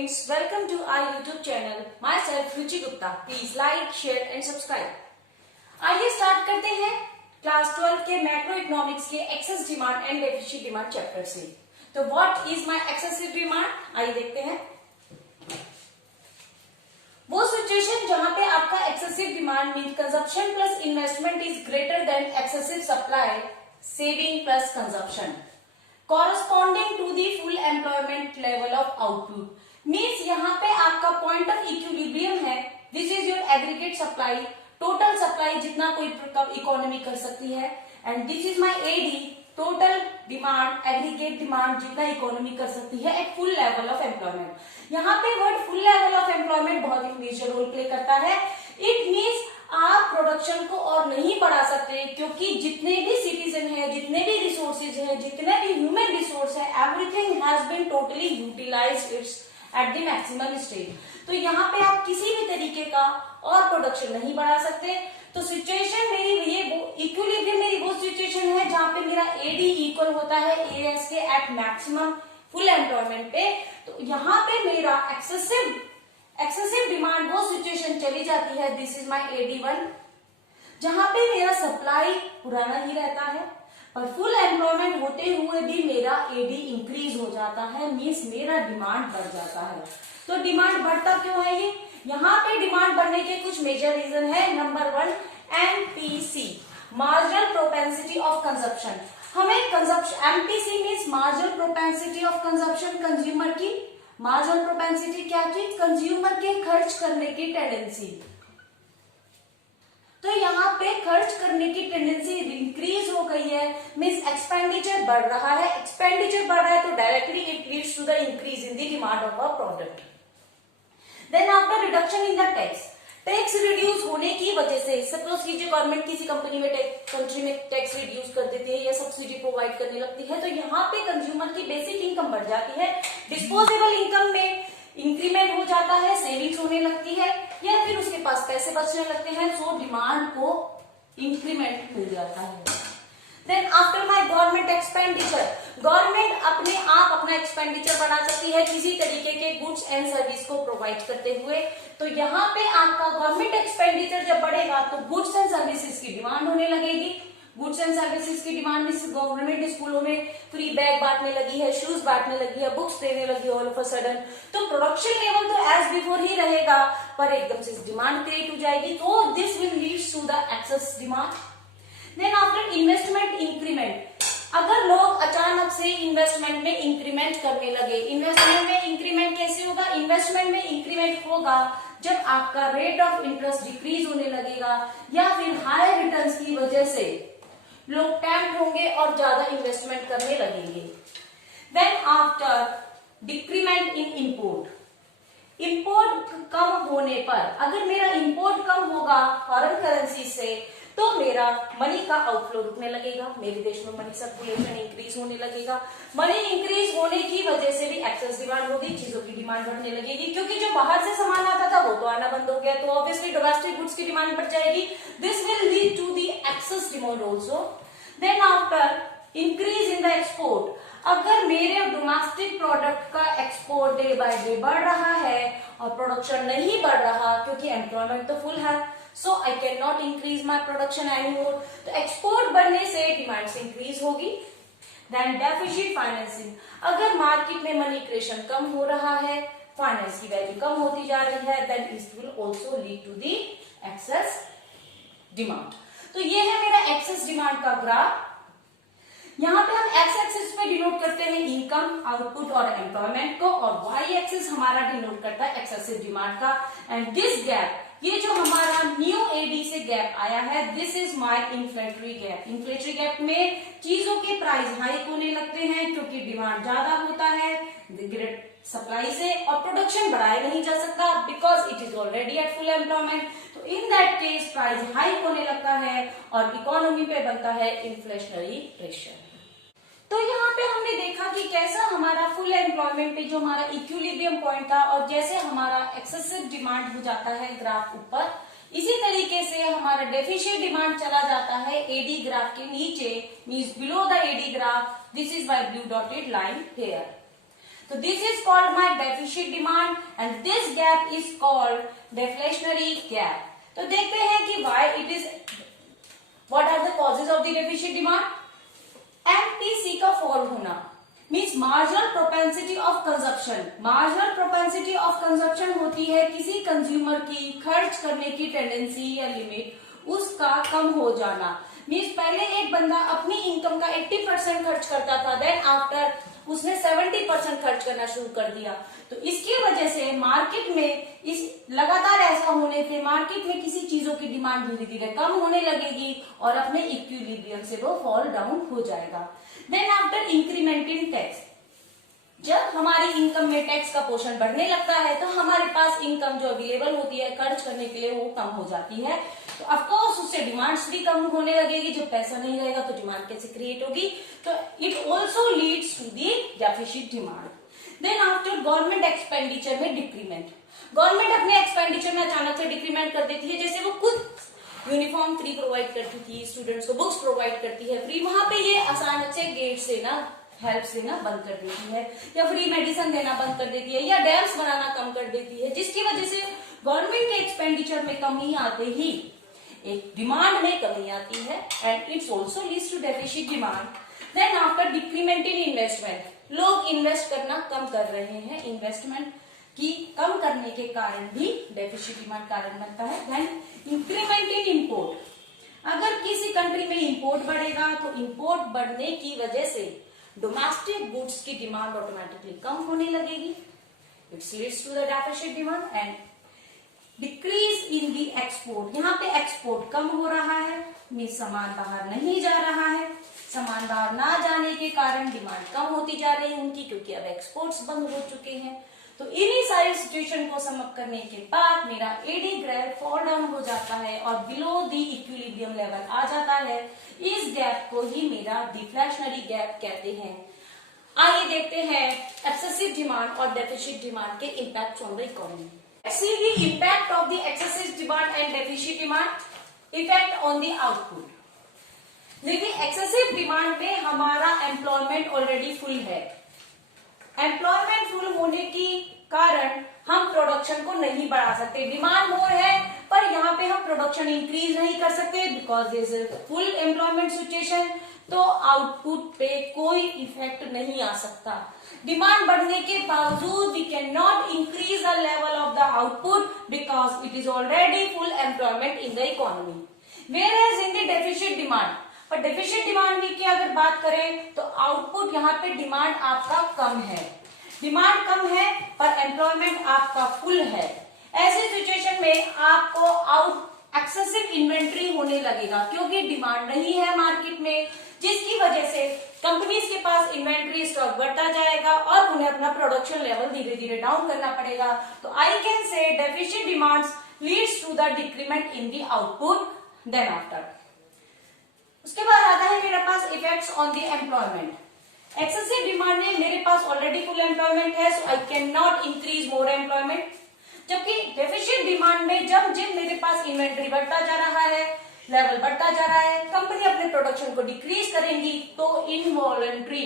students, welcome to our YouTube channel. Myself Ruchi Gupta. Please like, share and subscribe. आइए start करते हैं class 12 के macro economics के access demand and deficit demand chapter से। तो what is my excessive demand, आइए देखते हैं। वो सिचुएशन जहां पे आपका excessive demand mean consumption plus investment is greater then excessive supply, saving plus consumption corresponding to the full employment level of output means यहाँ पे आपका point of equilibrium है। This is your aggregate supply, total supply जितना कोई economy कर सकती है, and this is my AD, total demand, aggregate demand जितना इकोनॉमी कर सकती है at full level of employment। यहाँ पे word full level of employment बहुत ही मेजर रोल प्ले करता है। It means आप प्रोडक्शन को और नहीं बढ़ा सकते क्योंकि जितने भी सिटीजन है, जितने भी रिसोर्सेज है, जितने भी ह्यूमन रिसोर्स है, everything has been totally utilised it's at the maximum stage. तो यहाँ पे आप किसी भी तरीके का और प्रोडक्शन नहीं बढ़ा सकते। तो सिचुएशन मेरी ये वो इक्विलिब्रियम मेरी वो सिचुएशन है जहाँ पे मेरा एडी इक्वल होता है एएस के एट मैक्सिमम फुल एम्प्लॉयमेंट पे। तो यहाँ पे मेरा एक्सेसिव डिमांड वो सिचुएशन चली जाती है, दिस इज माय AD1, जहां पे मेरा सप्लाई पुराना ही रहता है पर फुल एम्प्लॉयमेंट होते हुए भी मेरा AD इंक्रीज हो जाता है, मींस मेरा डिमांड बढ़ जाता है। तो डिमांड बढ़ता क्यों है ये? यहाँ पे डिमांड बढ़ने के कुछ मेजर रीजन है। नंबर 1 MPC, marginal propensity of consumption. हमें consumption MPC means marginal propensity of consumption, consumer की मार्जिनल प्रोपेंसिटी क्या की? कंज्यूमर के खर्च करने की टेंडेंसी। तो यहाँ पे खर्च करने की टेंडेंसी इंक्रीज हो गई है, मींस एक्सपेंडिचर बढ़ रहा है। एक्सपेंडिचर बढ़ रहा है तो directly it leads to the increase in the demand of a product. Then after reduction in the tax reduce होने की वजह से, सपोज कीजिए गवर्नमेंट किसी कंपनी में कंट्री में टैक्स रिड्यूस कर देती है या सब्सिडी प्रोवाइड करने लगती है, तो यहाँ पे कंज्यूमर की बेसिक इनकम बढ़ जाती है, डिस्पोजेबल इनकम में इंक्रीमेंट हो जाता है, सेविंग्स होने लगती है या फिर उसके पास पैसे बचने लगते हैं, सो डिमांड को इंक्रीमेंट मिल जाता है। Then after my government expenditure, government अपने आप अपना एक्सपेंडिचर बढ़ा सकती है किसी तरीके के गुड्स एंड सर्विस को प्रोवाइड करते हुए। तो यहाँ पे आपका गवर्नमेंट एक्सपेंडिचर जब बढ़ेगा तो गुड्स एंड सर्विसेज की डिमांड होने लगेगी। गुड्स एंड सर्विसेज की डिमांड में गवर्नमेंट स्कूलों में फ्री बैग बांटने लगी है, शूज बांटने लगी है, बुक्स देने लगी है ऑल ऑफ अ सडन। तो प्रोडक्शन लेवल तो एज बिफोर ही रहेगा पर एकदम से डिमांड क्रिएट हो जाएगी, तो this will leads to the excess demand. Then after investment increment, अगर लोग अचानक से इन्वेस्टमेंट में इंक्रीमेंट करने लगे, इन्वेस्टमेंट में इंक्रीमेंट कैसे होगा? इन्वेस्टमेंट में इंक्रीमेंट होगा जब आपका रेट ऑफ इंटरेस्ट डिक्रीज होने लगेगा या फिर हाई रिटर्न्स की वजह से लोग टेम्प्ट होंगे और ज्यादा इन्वेस्टमेंट करने लगेंगे। Then after decrement in import कम होने पर, अगर मेरा इंपोर्ट कम होगा फॉरेन करेंसी से तो मेरा मनी का आउटफ्लो रुकने लगेगा, मेरे देश में मनी सर्कुलेशन इंक्रीज होने लगेगा। मनी इंक्रीज होने की वजह से भी एक्सेस डिमांड होगी, चीजों की डिमांड बढ़ने लगेगी क्योंकि जो बाहर से सामान आता था वो तो आना बंद हो गया, तो ऑब्वियसली डोमेस्टिक गुड्स की डिमांड बढ़ जाएगी। This will lead to the excess demand also. Then after increase in the export, अगर मेरे डोमेस्टिक प्रोडक्ट का एक्सपोर्ट डे बाय डे बढ़ रहा है और प्रोडक्शन नहीं बढ़ रहा क्योंकि एम्प्लॉयमेंट तो फुल है, so I can not increase my production anymore, तो एक्सपोर्ट बढ़ने से डिमांड इंक्रीज होगी। देन डेफिसिट फाइनेंसिंग, अगर मार्केट में मनी क्रिएशन कम हो रहा है, फाइनेंस की वैल्यू कम होती जा रही है, then it will also lead to the excess demand. तो ये है मेरा एक्सेस डिमांड का ग्राफ। यहाँ पे हम एक्स एक्सिस पे डिनोट करते हैं इनकम, आउटपुट और एम्प्लॉयमेंट को, और वाई एक्सिस हमारा डिनोट करता है एक्सेसिव डिमांड का। एंड दिस गैप, ये जो हमारा न्यू एडी से गैप आया है, this is my inflatory gap. Inflatory gap में चीजों के प्राइस हाइक होने लगते हैं क्योंकि डिमांड ज्यादा होता है सप्लाई से और प्रोडक्शन बढ़ाया नहीं जा सकता because it is already at full employment. तो in that case price hike होने लगता है और इकोनॉमी पे बनता है इन्फ्लेशनरी प्रेशर। तो यहाँ पे हमने देखा कि कैसा हमारा फुल एम्प्लॉयमेंट पे जो हमारा इक्विलिब्रियम पॉइंट था और जैसे हमारा एक्सेसिव डिमांड हो जाता है ग्राफ ऊपर, इसी तरीके से हमारा डेफिशिएंट डिमांड चला जाता है एडी ग्राफ के नीचे, means below the AD graph, this is by blue dotted line here. तो this is called my deficit demand and this gap is called deflationary gap. तो देखते हैं कि why it is, what are the causes of the deficit demand. MPC का fall होना means marginal propensity of consumption. Marginal propensity of consumption होती है किसी consumer की खर्च करने की टेंडेंसी या लिमिट, उसका कम हो जाना। मीन्स पहले एक बंदा अपनी इनकम का 80% खर्च करता था, देन आफ्टर उसने 70% खर्च करना शुरू कर दिया। तो इसकी वजह से मार्केट में इस लगातार ऐसा होने से मार्केट में किसी चीजों की डिमांड धीरे धीरे कम होने लगेगी और अपने इक्विलिब्रियम से वो फॉल डाउन हो जाएगा। Then after increment in tax, जब हमारी इनकम में टैक्स का पोर्शन बढ़ने लगता है तो हमारे पास इनकम जो अवेलेबल होती है खर्च करने के लिए वो कम हो जाती है। तो ऑफकोर्स उससे डिमांड्स भी कम होने लगेगी। जब पैसा नहीं रहेगा तो डिमांड कैसे क्रिएट होगी? तो it also leads to the deficit demand. Then after government expenditure में डिक्रीमेंट, गवर्नमेंट अपने एक्सपेंडिचर में अचानक से डिक्रीमेंट कर देती है। जैसे वो खुद यूनिफॉर्म फ्री प्रोवाइड करती थी, स्टूडेंट्स को बुक्स प्रोवाइड करती है फ्री, वहां पे ये अचानक से गेट से ना हेल्प देना बंद कर देती है, या फ्री मेडिसिन देना बंद कर देती है, या डैम्स बनाना कम कर देती है, जिसकी वजह से गवर्नमेंट के एक्सपेंडिचर में कमी आते ही एक डिमांड में कमी आती है and it's also leads to deficit demand. Then after decrement in investment, लोग इन्वेस्ट करना कम कर रहे हैं, इन्वेस्टमेंट की कम करने के कारण भी डेफिसिट डिमांड कारण बनता है। देन इंक्रीमेंट इन इंपोर्ट, अगर किसी कंट्री में इंपोर्ट बढ़ेगा तो इंपोर्ट बढ़ने की वजह से डोमेस्टिक गुड्स की डिमांड ऑटोमेटिकली कम होने लगेगी, it's leads to the deficit demand. And decrease in the export, यहाँ पे एक्सपोर्ट कम हो रहा है, मीन्स सामान बाहर नहीं जा रहा है, सामान बाहर ना जाने के कारण डिमांड कम होती जा रही है उनकी, क्योंकि अब एक्सपोर्ट्स बंद हो चुके हैं। तो इन्हीं सारी सिचुएशन को सम अप करने के बाद मेरा एडी ग्राफ फॉल डाउन हो जाता है और बिलो दी इक्विलिब्रियम लेवल आ जाता है। इस गैप को ही मेरा डिफ्लेशनरी गैप कहते हैं। आइए देखते हैं एक्सेसिव डिमांड और डेफिसिट डिमांड के impact on the economy. See the impact of the excessive demand and deficit demand, effect on the output. देखिए एक्सेसिव डिमांड में हमारा एम्प्लॉयमेंट ऑलरेडी फुल है, एम्प्लॉयमेंट फुल होने के कारण हम प्रोडक्शन को नहीं बढ़ा सकते। डिमांड मोर है पर यहाँ पे हम प्रोडक्शन इंक्रीज नहीं कर सकते because this is full employment situation, तो आउटपुट पे कोई इफेक्ट नहीं आ सकता। डिमांड बढ़ने के बावजूद we can not increase the level of the output because it is already full employment in the economy. Whereas in the deficit demand, पर deficit demand की अगर बात करें तो आउटपुट यहाँ पे डिमांड आपका कम है, डिमांड कम है पर एम्प्लॉयमेंट आपका फुल है। ऐसी सिचुएशन में आपको एक्सेसिव इन्वेंट्री होने लगेगा क्योंकि डिमांड नहीं है मार्केट में, जिसकी वजह से कंपनीज के पास इन्वेंट्री स्टॉक बढ़ता जाएगा और उन्हें अपना प्रोडक्शन लेवल धीरे धीरे डाउन करना पड़ेगा। तो I can say deficit demands leads to the decrement in the output. Then after उसके बाद आता है मेरे पास effects on the employment. Excessive demand में मेरे पास ऑलरेडी फुल एम्प्लॉयमेंट है, so I can not increase more employment. जबकि डेफिसिट डिमांड में जब मेरे पास इन्वेंट्री बढ़ता जा रहा है, लेवल बढ़ता जा रहा है, कंपनी अपने प्रोडक्शन को डिक्रीज करेंगी तो इनवॉलंटरी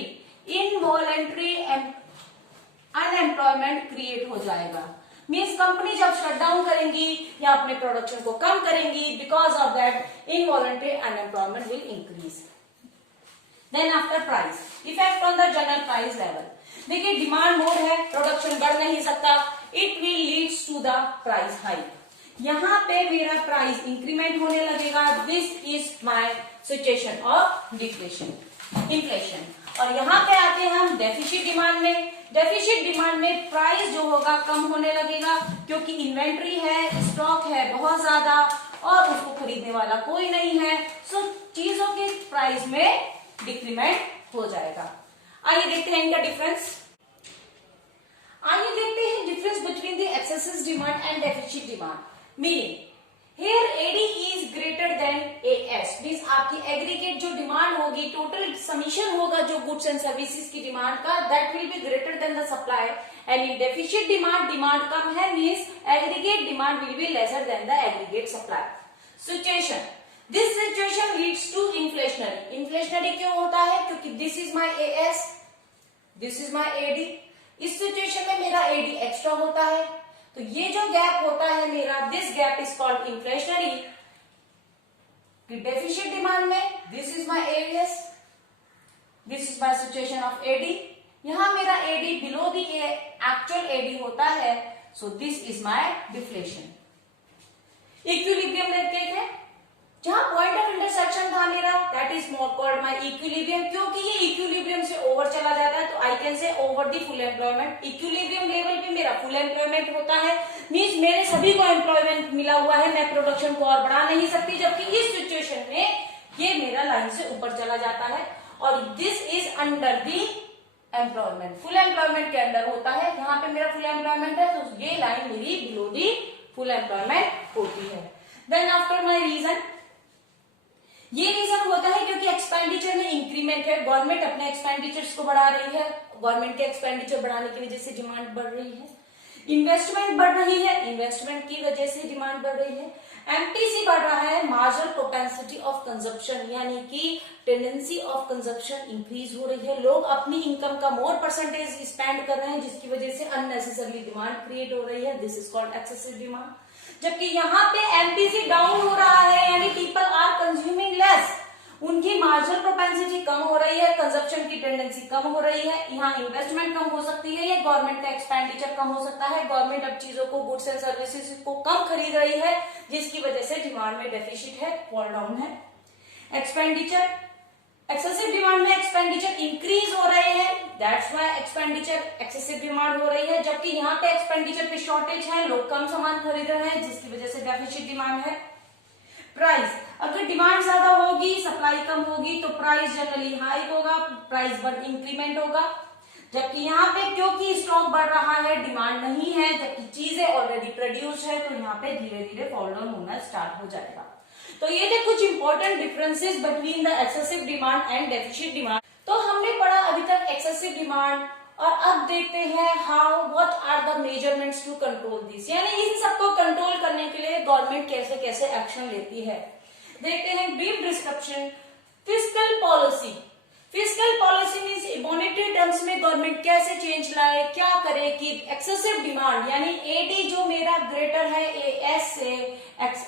अनएम्प्लॉयमेंट क्रिएट हो जाएगा। मीन्स कंपनी जब शट डाउन करेंगी या अपने प्रोडक्शन को कम करेंगी, because of that involuntary unemployment will increase. Then after price, effect on the general price level. देखिए डिमांड मोर है, प्रोडक्शन बढ़ नहीं सकता, it will leads to the price hike. यहाँ पे मेरा प्राइस इंक्रीमेंट होने लगेगा। This is my situation of deflation, inflation. और यहाँ पे आते हैं हम डेफिसिट डिमांड में। डेफिसिट डिमांड में प्राइस जो होगा कम होने लगेगा क्योंकि इन्वेंट्री है, स्टॉक है बहुत ज्यादा और उसको खरीदने वाला कोई नहीं है, सो चीजों के प्राइस में डिक्रीमेंट हो जाएगा। आइए देखते हैं इनका डिफरेंस। आइए देखते हैं difference between the excessive demand and deficit demand. Meaning here AD is greater than AS, means आपकी एग्रीगेट जो डिमांड होगी, टोटल समीशन होगा जो गुड्स एंड सर्विसेज की डिमांड का, that will be greater than the supply. And in deficit demand कम है, means aggregate demand will be lesser than the aggregate supply. Situation, this situation leads to inflationary. Inflationary क्यों होता है? क्योंकि this is my AS, this is my AD, इस situation में मेरा AD extra होता है, तो ये जो गैप होता है मेरा, this gap is called inflationary. Deficit demand में this is my ADS, this is my situation of AD. यहां मेरा AD below the actual AD होता है, so this is my deflation. Equilibrium लेते हैं, जहां पॉइंट ऑफ इंटरसेक्शन था मेरा, that is called my equilibrium. क्योंकि ये इक्विलिब्रियम से ओवर चला जाता है, तो I can say over the full employment. Equilibrium level पे मेरा फुल एम्प्लॉयमेंट होता है, मींस मेरे सभी को एम्प्लॉयमेंट मिला हुआ है, मैं प्रोडक्शन को और बढ़ा नहीं सकती। जबकि इस सिचुएशन में ये मेरा लाइन से ऊपर चला जाता है, और this is under the employment, full employment के अंदर होता है। यहाँ पे मेरा फुल एम्प्लॉयमेंट है, तो ये लाइन मेरी बिलो दी फुल एम्प्लॉयमेंट होती है। देन आफ्टर माय रीजन, ये रीजन होता है क्योंकि एक्सपेंडिचर में इंक्रीमेंट है, गवर्नमेंट अपने एक्सपेंडिचर्स को बढ़ा रही है, गवर्नमेंट के एक्सपेंडिचर बढ़ाने की वजह से डिमांड बढ़ रही है। इन्वेस्टमेंट बढ़ रही है, इन्वेस्टमेंट की वजह से डिमांड बढ़ रही है। एमटीसी बढ़ रहा है, मार्जिनल प्रोपेंसिटी ऑफ कंजप्शन, यानी कि टेंडेंसी ऑफ कंजप्शन इंक्रीज हो रही है। लोग अपनी इनकम का मोर परसेंटेज स्पेंड कर रहे हैं, जिसकी वजह से अननेसेसरली डिमांड क्रिएट हो रही है, this is called excessive demand. जबकि यहाँ पे एमटीसी डाउन हो रहा है, यानी पीपल आर कंज्यूमिंग लेस, उनकी मार्जिनल प्रोपेंसिटी कम हो रही है, कंजप्शन की टेंडेंसी कम हो रही है। यहाँ इन्वेस्टमेंट कम हो सकती है, या गवर्नमेंट का एक्सपेंडिचर कम हो सकता है। गवर्नमेंट अब चीजों को, गुड्स एंड सर्विसेज को कम खरीद रही है, जिसकी वजह से डिमांड में डेफिसिट है, फॉल डाउन है। एक्सपेंडिचर, एक्सेसिव डिमांड में एक्सपेंडिचर इंक्रीज हो रहे हैं, that's why expenditure excessive demand हो रही है। जबकि यहाँ पे एक्सपेंडिचर पे शॉर्टेज है, लोग कम सामान खरीद रहे हैं, जिसकी वजह से डेफिसिट डिमांड है। प्राइस, अगर डिमांड ज्यादा होगी, सप्लाई कम होगी, तो प्राइस जनरली हाई होगा, प्राइस बढ़ इंक्रीमेंट होगा। जबकि यहाँ पे क्योंकि स्टॉक बढ़ रहा है, डिमांड नहीं है, जबकि चीजें ऑलरेडी प्रोड्यूस है, तो यहाँ पे धीरे धीरे फॉल डाउन होना स्टार्ट हो जाएगा। तो ये थे कुछ important differences between the excessive demand and deficit demand. तो हमने पढ़ा अभी तक एक्सेसिव डिमांड, और अब देखते हैं how what are the measurements to control this, यानी इन सबको कंट्रोल करने के लिए गवर्नमेंट कैसे कैसे एक्शन लेती है। देखते हैं brief description. Fiscal policy, fiscal policy means monetary terms में गवर्नमेंट कैसे चेंज लाए, क्या करे कि एक्सेसिव डिमांड यानी एडी जो मेरा ग्रेटर है एएस से,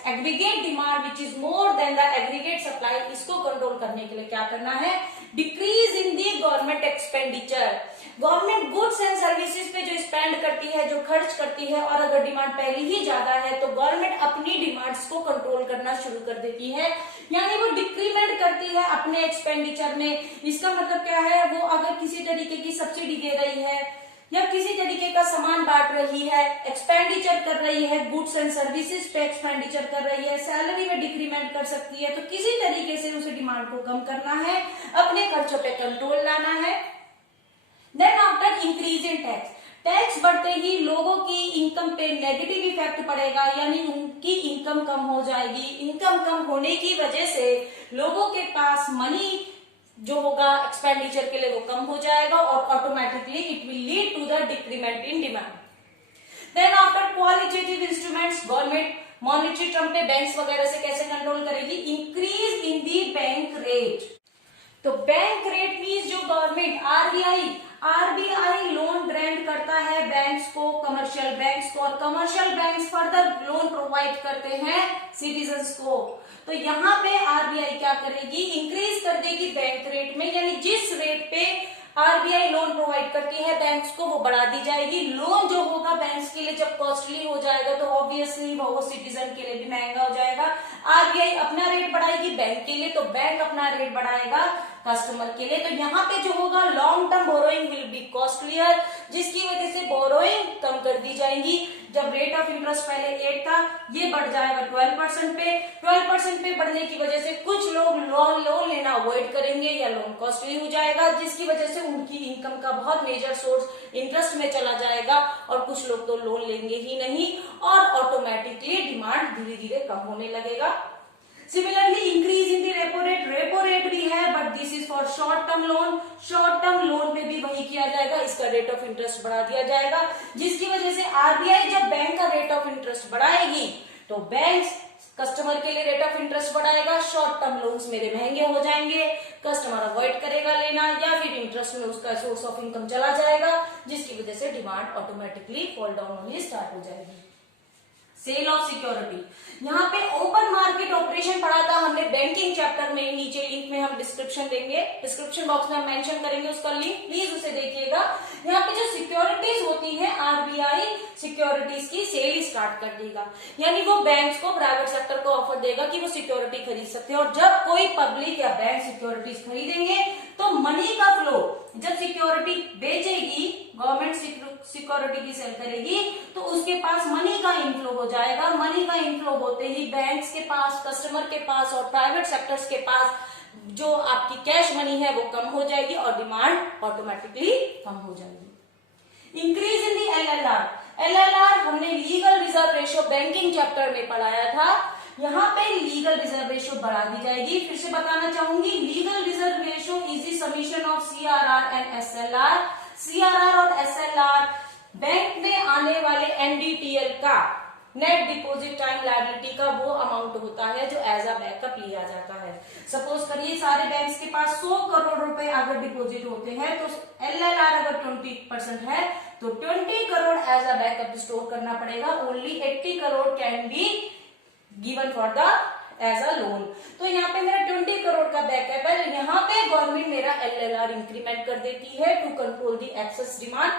aggregate demand which is more than the aggregate supply, इसको कंट्रोल करने के लिए क्या करना है, decrease in the government expenditure. Government goods and services पे जो स्पेंड करती है, जो खर्च करती है, और अगर डिमांड पहले ही ज्यादा है, तो गवर्नमेंट अपनी डिमांड्स को कंट्रोल करना शुरू कर देती है, यानी वो डिक्रीमेंट करती है अपने एक्सपेंडिचर में। इसका मतलब क्या है, वो अगर किसी तरीके की सब्सिडी दे रही है, या किसी तरीके का सामान बांट रही है, एक्सपेंडिचर कर रही है, गुड्स एंड सर्विसेज पे एक्सपेंडिचर कर रही है, सैलरी में डिक्रीमेंट कर सकती है, तो किसी तरीके से उसे डिमांड को कम करना है, अपने खर्चों पे कंट्रोल लाना है। Then after increase in tax, tax बढ़ते ही लोगों की इनकम पे नेगेटिव इफेक्ट पड़ेगा, यानी उनकी इनकम कम हो जाएगी। इनकम कम होने की वजह से लोगों के पास मनी जो होगा एक्सपेंडिचर के लिए वो कम हो जाएगा, और automatically it will lead to the decrement in demand. Then after qualitative instruments, government monetary term पे बैंक्स वगैरह से कैसे कंट्रोल करेगी, increase in the bank rate. तो बैंक रेट मीन्स जो गवर्नमेंट आरबीआई लोन ग्रांट करता है बैंक्स को, कमर्शियल बैंक्स को, और commercial banks further loan provide करते हैं सिटीजन्स को। तो यहाँ पे आरबीआई क्या करेगी, इंक्रीज कर देगी बैंक रेट में, यानी जिस रेट पे आरबीआई लोन प्रोवाइड करती है बैंक्स को, वो बढ़ा दी जाएगी। लोन जो होगा बैंक्स के लिए जब कॉस्टली हो जाएगा, तो ऑब्वियसली वो सिटीजन के लिए भी महंगा हो जाएगा। आरबीआई अपना रेट बढ़ाएगी बैंक के लिए, तो बैंक अपना रेट बढ़ाएगा कस्टमर के लिए। तो यहाँ पे जो होगा long term borrowing will be costlier, जिसकी वजह से बोरोइंग कम कर दी जाएगी। जब रेट ऑफ इंटरेस्ट पहले 8 था, ये बढ़ जाएगा 12% पे। 12% पे बढ़ने की वजह से कुछ लोग लोन लेना अवॉइड करेंगे, या लोन कॉस्टली हो जाएगा, जिसकी वजह से उनकी इनकम का बहुत मेजर सोर्स इंटरेस्ट में चला जाएगा, और कुछ लोग तो लोन लेंगे ही नहीं, और ऑटोमेटिकली डिमांड धीरे धीरे कम होने लगेगा। Similarly increase in the repo rate भी है, but this is for short term loan. Short term loan पे भी वही किया जाएगा, इसका रेट ऑफ इंटरेस्ट बढ़ा दिया जाएगा, जिसकी वजह से आरबीआई जब बैंक का रेट ऑफ इंटरेस्ट बढ़ाएगी, तो बैंक्स कस्टमर के लिए रेट ऑफ इंटरेस्ट बढ़ाएगा, शॉर्ट टर्म लोन्स मेरे महंगे हो जाएंगे, कस्टमर अवॉइड करेगा लेना, या फिर इंटरेस्ट में उसका सोर्स ऑफ इनकम चला जाएगा, जिसकी वजह से डिमांड ऑटोमेटिकली फॉल डाउन होनी स्टार्ट हो जाएगी। सेल ऑफ सिक्योरिटी, यहाँ पे ओपन मार्केट ऑपरेशन पढ़ा था हमने बैंकिंग चैप्टर में, नीचे लिंक में हम डिस्क्रिप्शन देंगे, डिस्क्रिप्शन बॉक्स में हम मेंशन करेंगे उसका लिंक, प्लीज उसे देखिएगा। यहाँ पे जो सिक्योरिटीज होती हैं आरबीआई सिक्योरिटीज की सेल स्टार्ट कर देगा, यानी वो बैंक्स को, प्राइवेट सेक्टर को ऑफर देगा कि वो सिक्योरिटी खरीद सकते हैं, और जब कोई पब्लिक या बैंक सिक्योरिटीज खरीदेंगे तो मनी का फ्लो, जब सिक्योरिटी बेचेगी, गवर्नमेंट सिक्योरिटी की सेल करेगी, तो उसके पास मनी का इनफ्लो हो जाएगा। मनी का इनफ्लो होते ही बैंक्स के पास, कस्टमर के पास और प्राइवेट सेक्टर्स के पास जो आपकी कैश मनी है वो कम हो जाएगी और डिमांड ऑटोमेटिकली कम हो जाएगी। Increase in the LLR, LLR हमने legal reserve ratio banking chapter में पढ़ाया था, यहाँ पे लीगल रिजर्व रेशियो बढ़ा दी जाएगी। फिर से बताना चाहूंगी, legal reserve ratio is the summation of CRR and SLR. CRR और एसएलआर बैंक में आने वाले एनडीटीएल का, नेट डिपॉजिट टाइम लायबिलिटी का, वो अमाउंट होता है जो एज अ बैकअप लिया जाता है। सपोज करिए सारे बैंक्स के पास 100 करोड़ रुपए अगर डिपॉजिट होते हैं, तो एलएलआर अगर 20% है तो 20 crore as a backup store करना पड़ेगा। Only 80 crore can be given for the as a loan. तो यहाँ पे मेरा 20 करोड़ का बैकअप है, यहाँ पे गवर्नमेंट मेरा एलएलआर इंक्रीमेंट कर देती है to control the excess demand.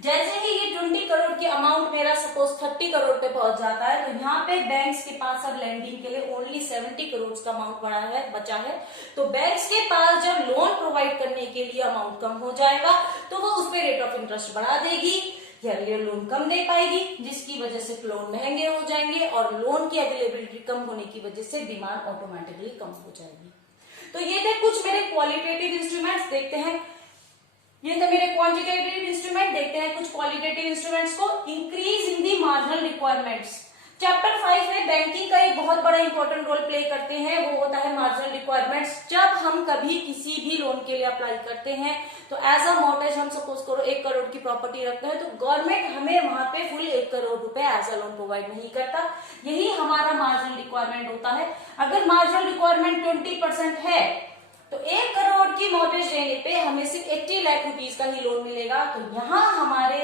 जैसे ही ये 20 करोड़ की अमाउंट मेरा सपोज 30 करोड़ पे पहुंच जाता है, तो यहाँ पे बैंक्स के पास अब लैंडिंग के लिए ओनली 70 करोड़ का अमाउंट बचा है। तो बैंक्स के पास जब लोन प्रोवाइड करने के लिए अमाउंट कम हो जाएगा, तो वो उस पर रेट ऑफ इंटरेस्ट बढ़ा देगी, या ये लोन कम दे पाएगी, जिसकी वजह से लोन महंगे हो जाएंगे और लोन की अवेलेबिलिटी कम होने की वजह से डिमांड ऑटोमेटिकली कम हो जाएगी। तो ये थे कुछ मेरे क्वालिटेटिव इंस्ट्रूमेंट्स। देखते हैं, ये थे मेरे क्वांटिटेटिव इंस्ट्रूमेंट। देखते हैं कुछ क्वालिटेटिव इंस्ट्रूमेंट्स को। Increase in the marginal requirements, chapter 5 में बैंकिंग का एक बहुत बड़ा इंपॉर्टेंट रोल प्ले करते हैं, वो होता है मार्जिनल रिक्वायरमेंट्स। जब हम कभी किसी भी लोन के लिए अप्लाई करते हैं, तो एज अ मॉर्टगेज हम सपोज करो 1 करोड़ की प्रॉपर्टी रखते हैं, तो गवर्नमेंट हमें वहां पे फुल 1 करोड़ रुपए एज अ लोन प्रोवाइड नहीं करता। यही हमारा मार्जिनल रिक्वायरमेंट होता है। अगर मार्जिनल रिक्वायरमेंट 20% है, तो 1 करोड़ की मॉर्टगेज लेने पे हमें सिर्फ 80 लाख रुपीज का ही लोन मिलेगा। तो यहाँ हमारे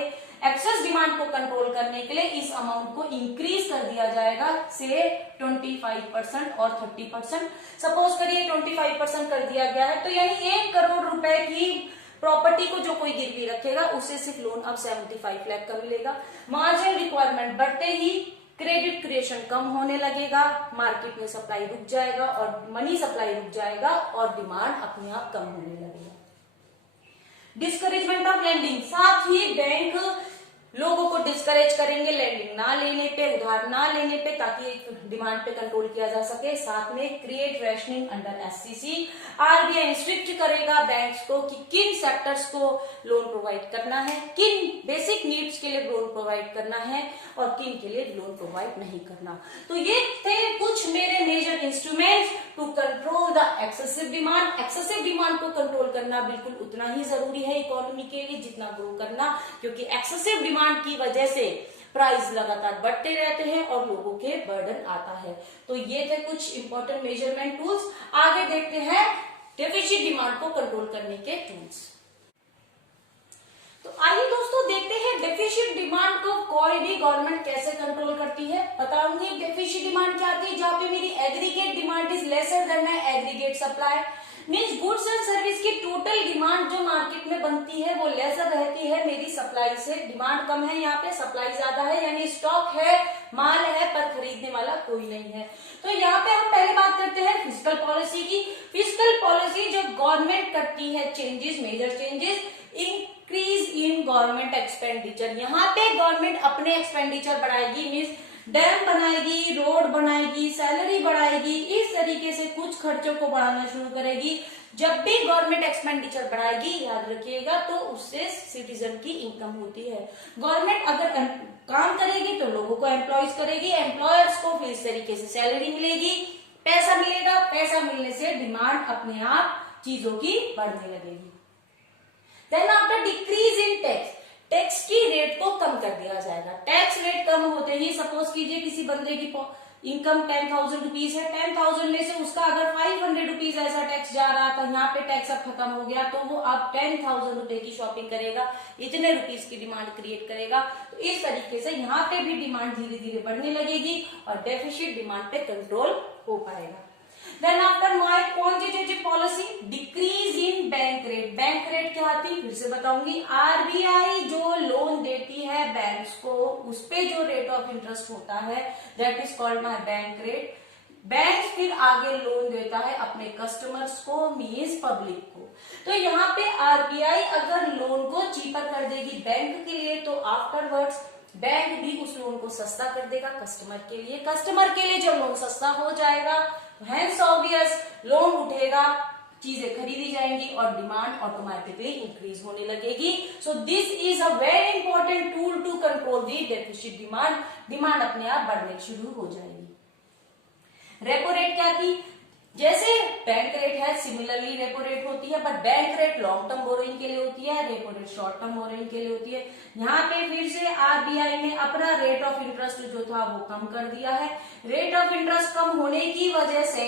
एक्सेस डिमांड को कंट्रोल करने के लिए इस अमाउंट को इंक्रीज कर दिया जाएगा से 25% और 30%। सपोज करिए 25% कर दिया गया है, तो यानी 1 करोड़ रुपए की प्रॉपर्टी को जो कोई गिरवी रखेगा उसे सिर्फ लोन अब 75 लाख का मिलेगा। मार्जिनल रिक्वायरमेंट बढ़ते ही क्रेडिट क्रिएशन कम होने लगेगा, मार्केट में सप्लाई रुक जाएगा और मनी सप्लाई रुक जाएगा और डिमांड अपने आप कम होने लगेगा। डिस्करेजमेंट ऑफ लैंडिंग, साथ ही बैंक लोगों को डिस्करेज करेंगे लैंडिंग ना लेने पे, उधार ना लेने पे, ताकि डिमांड पे कंट्रोल किया जा सके। साथ में create rationing under SCC, RBI strict करेगा बैंक्स को कि किन सेक्टर्स को लोन प्रोवाइड करना है, किन बेसिक नीड्स के लिए लोन प्रोवाइड करना है और किन के लिए लोन प्रोवाइड नहीं करना। तो ये थे कुछ मेरे major instruments to control the excessive demand. Excessive demand को कंट्रोल करना बिल्कुल उतना ही जरूरी है इकोनॉमी के लिए जितना ग्रो करना, क्योंकि एक्सेसिव डिमांड की वजह से प्राइस लगातार बढ़ते रहते हैं और लोगों के बर्डन आता है। तो ये थे कुछ इंपॉर्टेंट मेजरमेंट टूल्स। आगे देखते हैं डेफिसिट डिमांड को कंट्रोल करने के टूल्स। तो आइए दोस्तों देखते हैं डेफिसिट डिमांड को कोई भी गवर्नमेंट कैसे कंट्रोल करती है। बताऊंगी डेफिसिट डिमांड क्या आती है, जहां पे मेरी aggregate demand is lesser than my aggregate supply. Means goods and service की टोटल डिमांड जो मार्केट में बनती है वो लेसर रहती है मेरी सप्लाई से। डिमांड कम है, यहाँ पे सप्लाई ज्यादा है, यानी स्टॉक है, माल है, पर खरीदने वाला कोई नहीं है। तो यहाँ पे हम पहले बात करते हैं फिस्कल पॉलिसी की। फिस्कल पॉलिसी जो गवर्नमेंट करती है changes, major changes, increase in government expenditure. यहाँ पे गवर्नमेंट अपने एक्सपेंडिचर बढ़ाएगी, मीन्स डैम बनाएगी, रोड बनाएगी, सैलरी बढ़ाएगी, इस तरीके से कुछ खर्चों को बढ़ाना शुरू करेगी। जब भी गवर्नमेंट एक्सपेंडिचर बढ़ाएगी, याद रखिएगा, तो उससे सिटीजन की इनकम होती है। गवर्नमेंट अगर काम करेगी तो लोगों को एम्प्लॉयज करेगी, एम्प्लॉयर्स को फिर इस तरीके से सैलरी मिलेगी, पैसा मिलेगा, पैसा मिलने से डिमांड अपने आप चीजों की बढ़ने लगेगी। Then after decrease in tax, tax की रेट को कम कर दिया जाएगा। टैक्स रेट कम होते ही सपोज कीजिए किसी बंदे की इनकम 10,000 रुपीज है, 10,000 में से उसका अगर 500 रुपीज ऐसा टैक्स जा रहा था, यहाँ पे टैक्स अब खत्म हो गया, तो वो अब 10,000 रुपए की शॉपिंग करेगा, इतने रुपीज की डिमांड क्रिएट करेगा। तो इस तरीके से यहाँ पे भी डिमांड धीरे धीरे बढ़ने लगेगी और डेफिसिट डिमांड पे कंट्रोल हो पाएगा। Then after my quantitative policy, decrease in bank rate. Bank rate क्या आती फिर से बताऊंगी, आरबीआई जो लोन देती है बैंक्स को, उस पे जो रेट ऑफ इंटरेस्ट होता है that is called my bank rate. Bank फिर आगे लोन देता है अपने कस्टमर्स को, मींस पब्लिक को। तो यहाँ पे आरबीआई अगर लोन को चीपर कर देगी बैंक के लिए, तो आफ्टरवर्ड्स बैंक भी उस लोन को सस्ता कर देगा कस्टमर के लिए। कस्टमर के लिए जब लोन सस्ता हो जाएगा, हेंस ऑब्वियस लोन उठेगा, चीजें खरीदी जाएंगी और डिमांड ऑटोमेटिकली इंक्रीज होने लगेगी। So this is a very important tool to control the deficit demand. Demand अपने आप बढ़ने शुरू हो जाएगी। रेपो रेट क्या थी, जैसे बैंक रेट है सिमिलरली रेपो रेट होती है, but bank rate long term borrowing के लिए होती है, repo rate short term borrowing के लिए होती है। यहाँ पे फिर से आरबीआई ने अपना रेट ऑफ इंटरेस्ट जो था वो कम कर दिया है। रेट ऑफ इंटरेस्ट कम होने की वजह से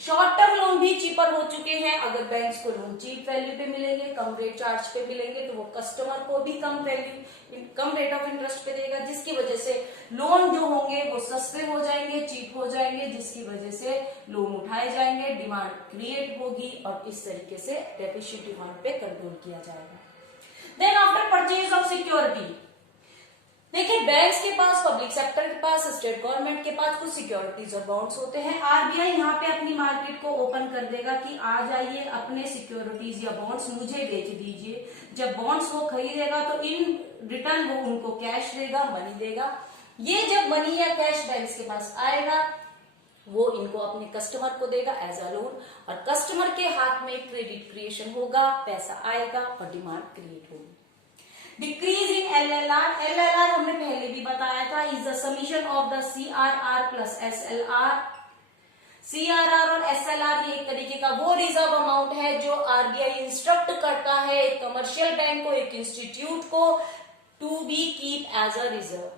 शॉर्ट टर्म लोन भी चीपर हो चुके हैं। अगर बैंक्स को लोन चीप वैल्यू पे मिलेंगे, कम रेट चार्ज पे मिलेंगे, तो वो कस्टमर को भी कम रेट ऑफ इंटरेस्ट पे देगा, जिसकी वजह से लोन जो होंगे वो सस्ते हो जाएंगे, चीप हो जाएंगे, जिसकी वजह से लोन उठाए जाएंगे, डिमांड क्रिएट होगी और इस तरीके से डेफिसिट डिमांड पे कंट्रोल किया जाएगा। Then after purchase of security, देखिए बैंक्स के पास, पब्लिक सेक्टर के पास, स्टेट गवर्नमेंट के पास कुछ सिक्योरिटीज और बॉन्ड्स होते हैं। आरबीआई यहाँ पे अपनी मार्केट को ओपन कर देगा कि आ जाइए अपने सिक्योरिटीज या बॉन्ड्स मुझे बेच दीजिए। जब बॉन्ड्स वो खरीदेगा तो इन रिटर्न वो उनको कैश देगा, मनी देगा। ये जब मनी या कैश बैंक्स के पास आएगा, वो इनको अपने कस्टमर को देगा एज अ लोन, और कस्टमर के हाथ में क्रेडिट क्रिएशन होगा, पैसा आएगा और डिमांड क्रिएट होगी। डिक्रीज इन एलएलआर, एलएलआर हमने पहले भी बताया था, is the summation of the CRR plus SLR. CRR और एसएलआर ये एक तरीके का वो रिजर्व अमाउंट है जो आरबीआई इंस्ट्रक्ट करता है एक कमर्शियल बैंक को, एक इंस्टीट्यूट को, to be keep as a reserve.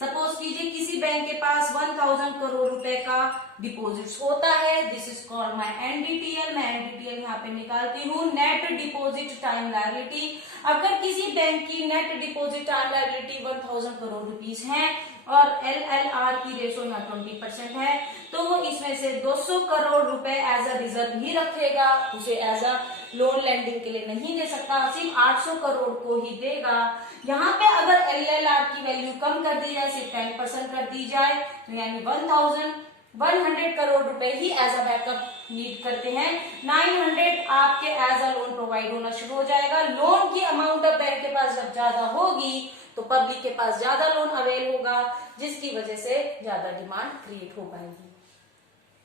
Suppose कीजिए किसी बैंक के पास 1000 करोड़ रुपए का डिपॉजिट्स होता है, this is called my NDTL. मैं एनडीटीएल यहाँ पे निकालती हूँ, नेट डिपॉजिट टाइम लायबिलिटी। अगर किसी बैंक की net deposit time liability 1000 crore rupees है और एलएलआर की रेशो यहाँ 20% है, तो वो इसमें से 200 करोड़ रुपए एज अ रिजर्व ही रखेगा, उसे एज अ लोन लैंडिंग के लिए नहीं दे सकता, सिर्फ 800 करोड़ को ही देगा। यहाँ पे अगर एलएलआर की वैल्यू कम कर दी जाए, सिर्फ 10% कर दी जाए, तो यानी 1,100 करोड़ रुपए ही एज अ बैकअप नीड करते हैं। 900 आपके एज अ लोन प्रोवाइड होना शुरू हो जाएगा। लोन की अमाउंट अब बैंक के पास जब ज्यादा होगी तो पब्लिक के पास ज्यादा लोन अवेल होगा, जिसकी वजह से ज्यादा डिमांड क्रिएट हो पाएगी।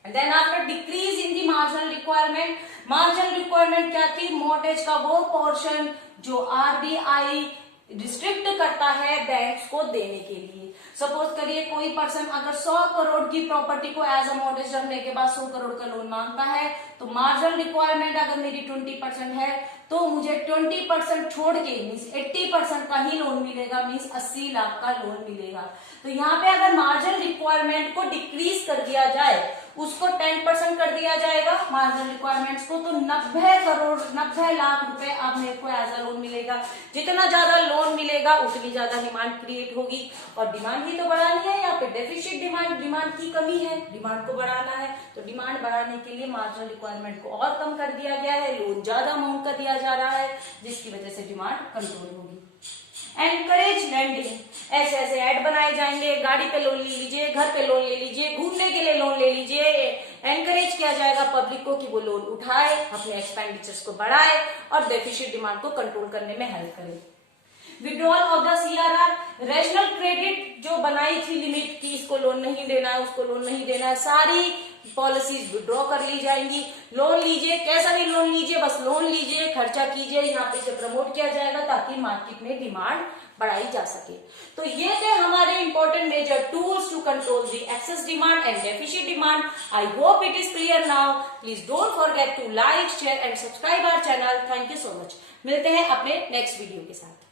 And then after decrease in the marginal requirement, marginal requirement क्या थी, मॉर्गेज का वो पोर्शन जो आरबीआई रिस्ट्रिक्ट करता है बैंक्स को देने के लिए। सपोज करिए कोई पर्सन अगर 100 करोड़ की प्रॉपर्टी को एज अ मॉर्गेज रखने के बाद 100 करोड़ का लोन मांगता है, तो मार्जिनल रिक्वायरमेंट अगर मेरी 20% है तो मुझे 20% छोड़ के मीन्स 80% का ही लोन मिलेगा, मीन्स 80 लाख का लोन मिलेगा। तो यहाँ पे अगर मार्जिनल रिक्वायरमेंट को डिक्रीज कर दिया जाए, उसको 10% कर दिया जाएगा मार्जिनल रिक्वायरमेंट्स को, तो 90 लाख रुपए अब मेरे को एज अ लोन मिलेगा। जितना ज्यादा लोन मिलेगा उतनी ज्यादा डिमांड क्रिएट होगी, और डिमांड ही तो बढ़ानी है। यहाँ पे डेफिसिट डिमांड की कमी है, डिमांड को बढ़ाना है, तो डिमांड बढ़ाने के लिए मार्जिनल रिक्वायरमेंट को और कम कर दिया गया है, लोन ज्यादा अमाउंट का दिया जा रहा है, जिसकी वजह से डिमांड कंट्रोल होगी। एनकरेज लैंडिंग, ऐसे ऐसे ऐड बनाए जाएंगे, गाड़ी पे लोन ले लीजिए, घर पे लोन ले लीजिए, घूमने के लिए लोन ले लीजिए। एनकरेज किया जाएगा पब्लिक को कि वो लोन उठाए, अपने एक्सपेंडिचर्स को बढ़ाए और डेफिसिट डिमांड को कंट्रोल करने में हेल्प करे। Withdrawal of the CRR, rational credit जो बनाई थी लिमिट की, इसको लोन नहीं देना है, उसको लोन नहीं देना है, सारी पॉलिसीज विड्रॉ कर ली जाएंगी। लोन लीजिए, कैसा भी लोन लीजिए, बस लोन लीजिए, खर्चा कीजिए, यहाँ पे इसे प्रमोट किया जाएगा ताकि मार्केट में डिमांड बढ़ाई जा सके। तो ये थे हमारे important major tools to control the excess demand and deficit demand. I hope it is clear now. Please don't forget to like, share and subscribe our channel. Thank you so much. मिलते हैं अपने next video के साथ।